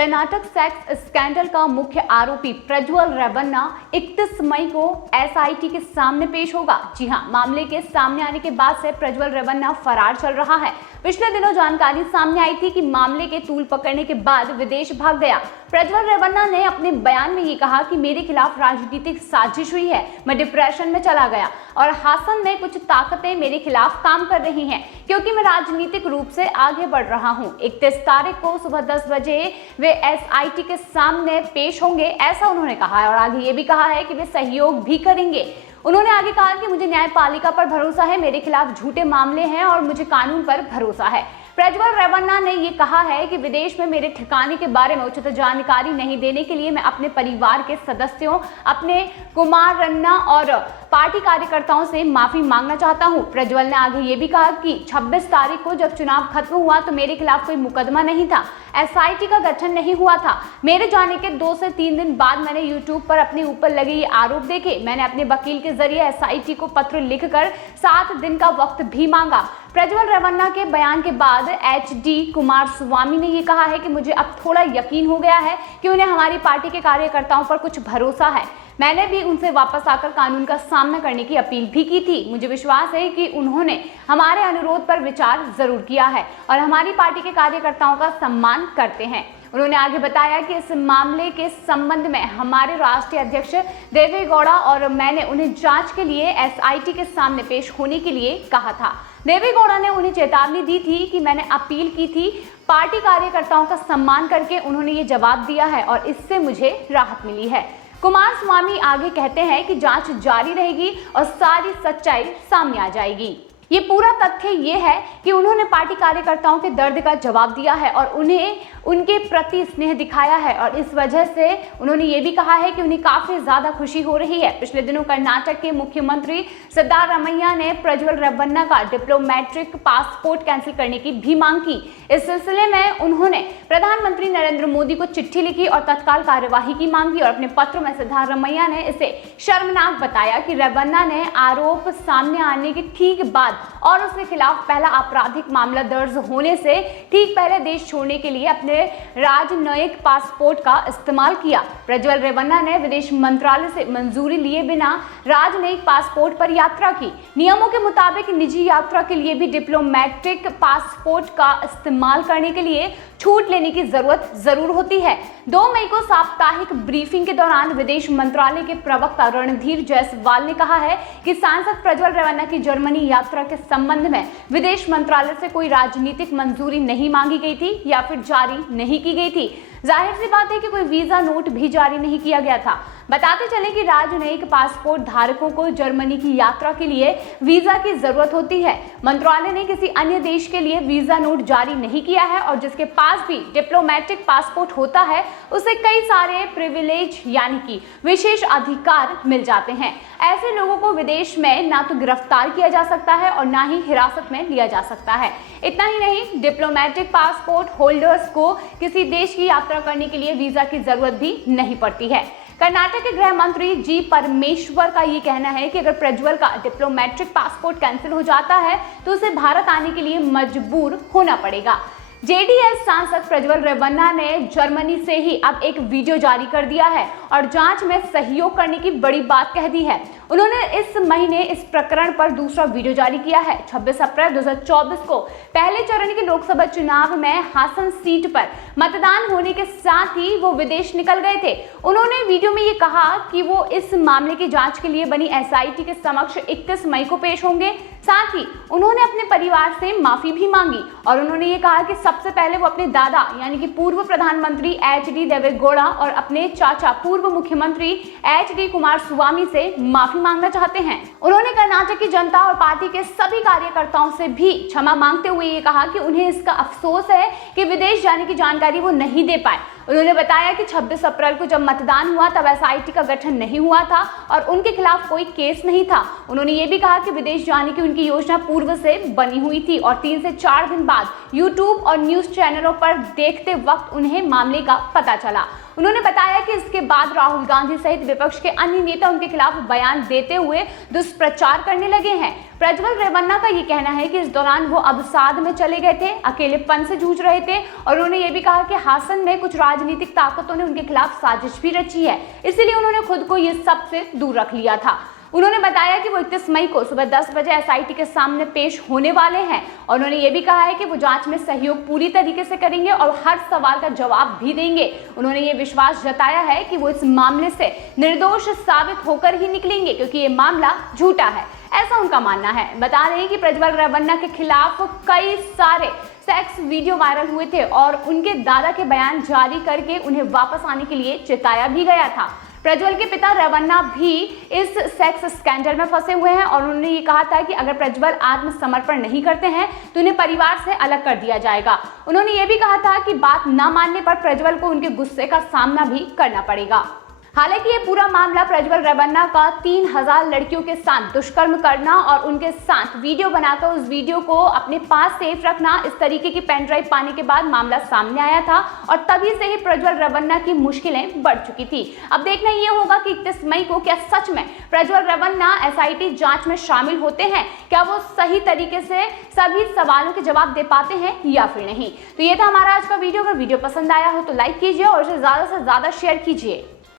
Karnataka sex scandal का मुख्य आरोपी प्रज्वल रेवन्ना 31 मई को एसआईटी के सामने पेश होगा। जी हां, मामले के सामने आने के बाद से प्रज्वल रेवन्ना फरार चल रहा है। पिछले दिनों जानकारी सामने आई थी कि मामले के तूल पकड़ने के बाद विदेश भाग गया। प्रज्वल रेवन्ना ने अपने बयान में ये कहा कि मेरे खिलाफ राजनीतिक साजिश हुई है, मैं डिप्रेशन में चला गया और हासन में कुछ ताकतें मेरे खिलाफ काम कर रही हैं क्योंकि मैं राजनीतिक रूप से आगे बढ़ रहा हूं। 31 तारीख को सुबह 10 बजे वे एसआईटी के सामने पेश होंगे, ऐसा उन्होंने कहा है और आगे ये भी कहा है कि वे सहयोग भी करेंगे। उन्होंने आगे कहा कि मुझे न्यायपालिका पर भरोसा है, मेरे खिलाफ झूठे मामले हैं और मुझे कानून पर भरोसा है। प्रज्वल रेवन्ना ने ये कहा है कि विदेश में मेरे ठिकाने के बारे में उचित जानकारी नहीं देने के लिए मैं अपने परिवार के सदस्यों, अपने कुमार रन्ना और पार्टी कार्यकर्ताओं से माफी मांगना चाहता हूं। प्रज्वल ने आगे ये भी कहा कि 26 तारीख को जब चुनाव खत्म हुआ तो मेरे खिलाफ कोई मुकदमा नहीं था, एसआईटी का गठन नहीं हुआ था। मेरे जाने के 2 से 3 दिन बाद मैंने यूट्यूब पर अपने ऊपर लगे ये आरोप देखे। मैंने अपने वकील के जरिए एसआईटी को पत्र लिखकर 7 दिन का वक्त भी मांगा। प्रज्वल रेवन्ना के बयान के बाद एचडी कुमारस्वामी ने यह कहा है कि मुझे अब थोड़ा यकीन हो गया है कि उन्हें हमारी पार्टी के कार्यकर्ताओं पर कुछ भरोसा है। मैंने भी उनसे वापस आकर कानून का सामना करने की अपील भी की थी। मुझे विश्वास है कि उन्होंने हमारे अनुरोध पर विचार जरूर किया है और हमारी पार्टी के कार्यकर्ताओं का सम्मान करते हैं। उन्होंने आगे बताया कि इस मामले के संबंध में हमारे राष्ट्रीय अध्यक्ष देवेगौड़ा और मैंने उन्हें जांच के लिए एसआईटी के सामने पेश होने के लिए कहा था। देवेगौड़ा ने उन्हें चेतावनी दी थी कि मैंने अपील की थी। पार्टी कार्यकर्ताओं का सम्मान करके उन्होंने ये जवाब दिया है और इससे मुझे राहत मिली है। कुमारस्वामी आगे कहते हैं कि जांच जारी रहेगी और सारी सच्चाई सामने आ जाएगी। ये पूरा तथ्य ये है कि उन्होंने पार्टी कार्यकर्ताओं के दर्द का जवाब दिया है और उन्हें उनके प्रति स्नेह दिखाया है और इस वजह से उन्होंने ये भी कहा है कि उन्हें काफी ज्यादा खुशी हो रही है। पिछले दिनों कर्नाटक के मुख्यमंत्री सिद्धारमैया ने प्रज्वल रेवन्ना का डिप्लोमेटिक पासपोर्ट कैंसिल करने की भी मांग की। इस सिलसिले में उन्होंने प्रधानमंत्री नरेंद्र मोदी को चिट्ठी लिखी और तत्काल कार्यवाही की मांग की और अपने पत्र में सिद्धारमैया ने इसे शर्मनाक बताया कि रेवन्ना ने आरोप सामने आने के ठीक बाद और उसके खिलाफ पहला आपराधिक मामला दर्ज होने से ठीक पहले देश छोड़ने के लिए अपने राजनयिक पासपोर्ट का इस्तेमाल किया। प्रज्वल रेवन्ना ने विदेश मंत्रालय से मंजूरी लिए बिना राजनयिक पासपोर्ट पर यात्रा की। नियमों के मुताबिक निजी यात्रा के लिए भी डिप्लोमेटिक पासपोर्ट का इस्तेमाल करने के लिए छूट लेने की जरूरत जरूर होती है। 2 मई को साप्ताहिक ब्रीफिंग के दौरान विदेश मंत्रालय के प्रवक्ता रणधीर जायसवाल ने कहा है कि सांसद प्रज्वल रेवन्ना की जर्मनी यात्रा के संबंध में विदेश मंत्रालय से कोई राजनीतिक मंजूरी नहीं मांगी गई थी या फिर जारी नहीं की गई थी। जाहिर सी बात है कि कोई वीजा नोट भी जारी नहीं किया गया था। बताते चले कि राजनयिक पासपोर्ट धारकों को जर्मनी की यात्रा के लिए वीजा की जरूरत होती है। मंत्रालय ने किसी अन्य देश के लिए वीजा नोट जारी नहीं किया है और जिसके पास भी डिप्लोमेटिक पासपोर्ट होता है उसे कई सारे प्रिविलेज यानी कि विशेष अधिकार मिल जाते हैं। ऐसे लोगों को विदेश में ना तो गिरफ्तार किया जा सकता है और ना ही हिरासत में लिया जा सकता है। इतना ही नहीं, डिप्लोमेटिक पासपोर्ट होल्डर्स को किसी देश की यात्रा करने के लिए वीजा की जरूरत भी नहीं पड़ती है। कर्नाटक के गृह मंत्री जी परमेश्वर का ये कहना है कि अगर प्रज्वल का डिप्लोमेटिक पासपोर्ट कैंसिल हो जाता है तो उसे भारत आने के लिए मजबूर होना पड़ेगा। जेडीएस सांसद प्रज्वल रेवन्ना ने जर्मनी से ही अब एक वीडियो जारी कर दिया है और जांच में सहयोग करने की बड़ी बात कह दी है। उन्होंने इस महीने इस प्रकरण पर दूसरा वीडियो जारी किया है। 26 अप्रैल 2024 को पहले चरण के लोकसभा चुनाव में हासन सीट पर मतदान होने के साथ ही वो विदेश निकल गए थे। उन्होंने वीडियो में ये कहा कि वो इस मामले की जांच के लिए बनी एसआईटी के समक्ष 31 मई को पेश होंगे। साथ ही उन्होंने अपने परिवार से माफी भी मांगी और उन्होंने ये कहा कि सबसे पहले वो अपने दादा यानी कि पूर्व प्रधानमंत्री एचडी देवेगौड़ा और अपने चाचा पूर्व मुख्यमंत्री एचडी कुमारस्वामी से माफी मांगना चाहते हैं। उन्होंने कर्नाटक की जनता और पार्टी के सभी कार्यकर्ताओं से भी क्षमा मांगते हुए ये कहा कि उन्हें इसका अफसोस है कि विदेश जाने की जानकारी वो नहीं दे पाए। उन्होंने बताया कि 26 अप्रैल को जब मतदान हुआ तब एसआईटी का गठन नहीं हुआ था और उनके खिलाफ कोई केस नहीं था। उन्होंने ये भी कहा कि विदेश जाने की उनकी योजना पूर्व से बनी हुई थी और 3 से 4 दिन बाद यूट्यूब और न्यूज चैनलों पर देखते वक्त उन्हें मामले का पता चला। उन्होंने बताया कि इसके बाद राहुल गांधी सहित विपक्ष के अन्य नेता उनके खिलाफ बयान देते हुए दुष्प्रचार करने लगे हैं। प्रज्वल रेवन्ना का ये कहना है कि इस दौरान वो अवसाद में चले गए थे, अकेलेपन से जूझ रहे थे और उन्होंने ये भी कहा कि हासन में कुछ राजनीतिक ताकतों ने उनके खिलाफ साजिश भी रची है, इसीलिए उन्होंने खुद को ये सबसे दूर रख लिया था। उन्होंने बताया कि वो 31 मई को सुबह 10 बजे एसआईटी के सामने पेश होने वाले हैं और उन्होंने ये भी कहा है कि वो जांच में सहयोग पूरी तरीके से करेंगे और हर सवाल का जवाब भी देंगे। उन्होंने ये विश्वास जताया है कि वो इस मामले से निर्दोष साबित होकर ही निकलेंगे क्योंकि ये मामला झूठा है, ऐसा उनका मानना है। बता रहे हैं कि प्रज्वल रेवन्ना के खिलाफ कई सारे सेक्स वीडियो वायरल हुए थे और उनके दादा के बयान जारी करके उन्हें वापस आने के लिए चिताया भी गया था। प्रज्वल के पिता रेवन्ना भी इस सेक्स स्कैंडल में फंसे हुए हैं और उन्होंने ये कहा था कि अगर प्रज्वल आत्मसमर्पण नहीं करते हैं तो उन्हें परिवार से अलग कर दिया जाएगा। उन्होंने ये भी कहा था कि बात न मानने पर प्रज्वल को उनके गुस्से का सामना भी करना पड़ेगा। हालांकि ये पूरा मामला प्रज्वल रेवन्ना का 3000 लड़कियों के साथ दुष्कर्म करना और उनके साथ वीडियो बनाकर उस वीडियो को अपने पास सेफ रखना, इस तरीके की पेन ड्राइव पाने के बाद मामला सामने आया था और तभी से ही प्रज्वल रेवन्ना की मुश्किलें बढ़ चुकी थी। अब देखना ये होगा कि 31 मई को क्या सच में प्रज्वल रेवन्ना एसआईटी जांच में शामिल होते हैं, क्या वो सही तरीके से सभी सवालों के जवाब दे पाते हैं या फिर नहीं। तो ये था हमारा आज का वीडियो। अगर वीडियो पसंद आया हो तो लाइक कीजिए और इसे ज्यादा से ज्यादा शेयर कीजिए।